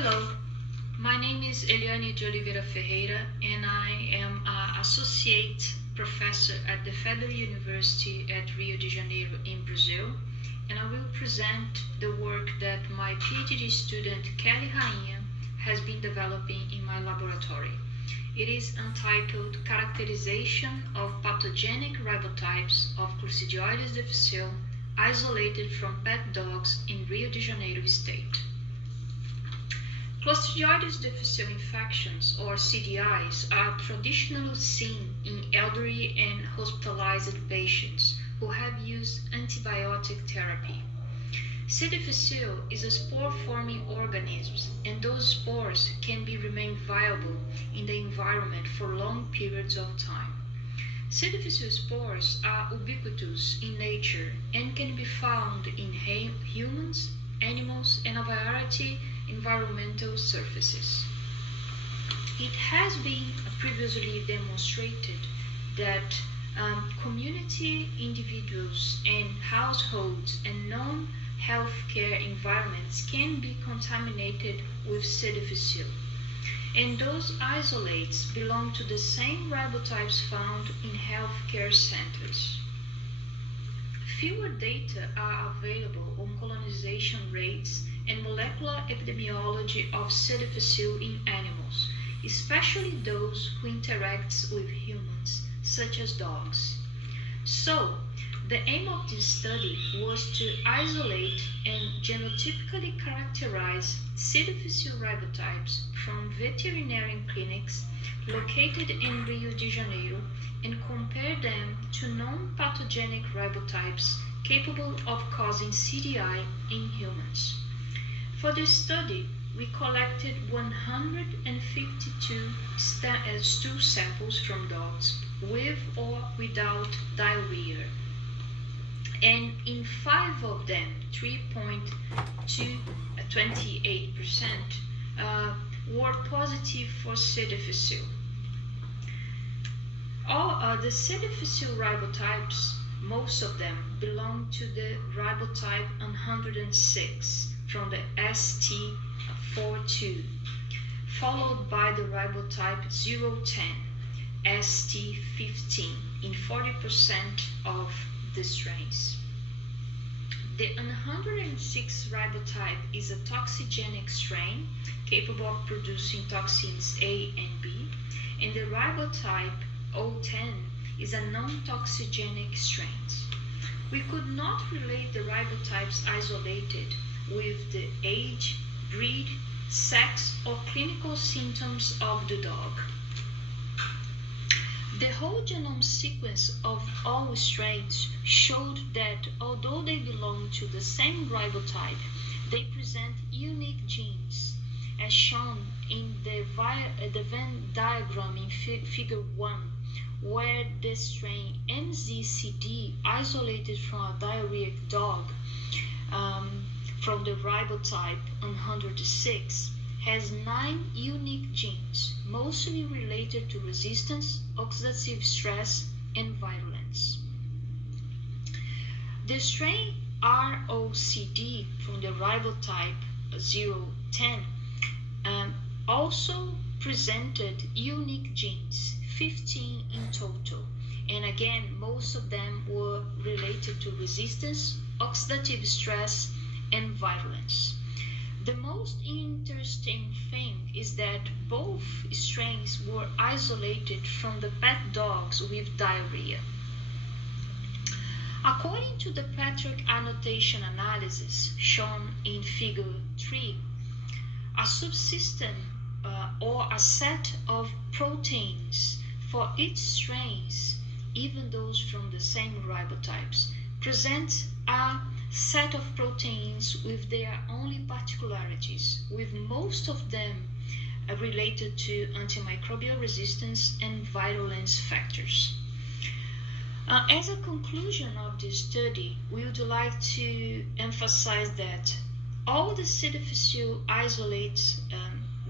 Hello, my name is Eliane de Oliveira and I am an associate professor at the Federal University at Rio de Janeiro in Brazil, and I will present the work that my PhD student Kelly Rainha has been developing in my laboratory. It is entitled Characterization of pathogenic ribotypes of Clostridioides difficile isolated from pet dogs in Rio de Janeiro State. Clostridioides difficile infections, or CDIs, are traditionally seen in elderly and hospitalized patients who have used antibiotic therapy. C. difficile is a spore-forming organism, and those spores can remain viable in the environment for long periods of time. C. difficile spores are ubiquitous in nature and can be found in humans, animals, and a variety of environmental surfaces. It has been previously demonstrated that community individuals and households and non-healthcare environments can be contaminated with C. difficile, and those isolates belong to the same ribotypes found in healthcare centers. Fewer data are available on colonization rates and molecular epidemiology of C. difficile in animals, especially those who interact with humans, such as dogs. So, the aim of this study was to isolate and genotypically characterize C. difficile ribotypes from veterinary clinics located in Rio de Janeiro and compare them to non-pathogenic ribotypes capable of causing CDI in humans. For this study, we collected 152 stool samples from dogs with or without diarrhea, and in 5 of them, 3.28%, were positive for C. difficile. The C. difficile ribotypes, most of them belong to the ribotype 106 from the ST42, followed by the ribotype 010, ST15 in 40% of the strains. The 106 ribotype is a toxigenic strain capable of producing toxins A and B, and the ribotype 010 is a non-toxigenic strain. We could not relate the ribotypes isolated with the age, breed, sex, or clinical symptoms of the dog. The whole genome sequence of all strains showed that although they belong to the same ribotype, they present unique genes, as shown in the Venn diagram in figure 1, where the strain MZCD isolated from a diarrheic dog from the ribotype 106 has 9 unique genes, mostly related to resistance, oxidative stress, and virulence. The strain ROCD from the ribotype 010 also presented unique genes, 15 in total, and again, most of them were related to resistance, oxidative stress, and virulence. The most interesting thing is that both strains were isolated from the pet dogs with diarrhea. According to the Patrick annotation analysis shown in figure 3, a subsystem or a set of proteins for each strains, even those from the same ribotypes, present a set of proteins with their only particularities, with most of them related to antimicrobial resistance and virulence factors. As a conclusion of this study, we would like to emphasize that all the C. difficile isolates,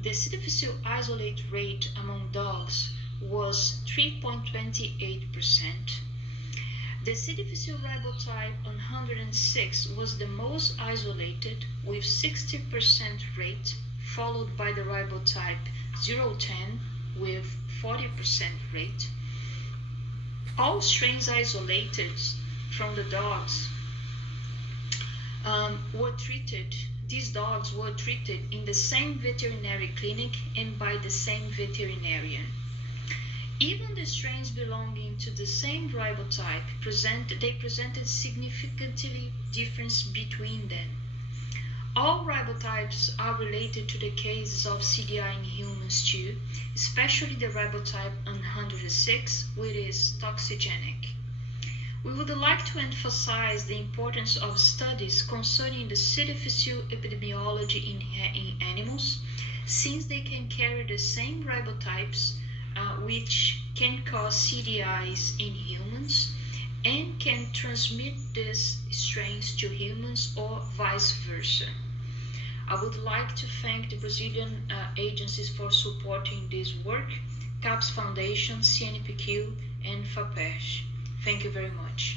the C. difficile isolate rate among dogs was 3.28%. The C. difficile ribotype 106 was the most isolated with 60% rate, followed by the ribotype 010 with 40% rate. All strains isolated from the dogs these dogs were treated in the same veterinary clinic and by the same veterinarian. Even the strains belonging to the same ribotype presented significantly difference between them. All ribotypes are related to the cases of CDI in humans too, especially the ribotype 106, which is toxigenic. We would like to emphasize the importance of studies concerning the C. difficile epidemiology in animals, since they can carry the same ribotypes which can cause CDIs in humans and can transmit these strains to humans or vice versa. I would like to thank the Brazilian agencies for supporting this work, CAPS Foundation, CNPq, and FAPERJ. Thank you very much.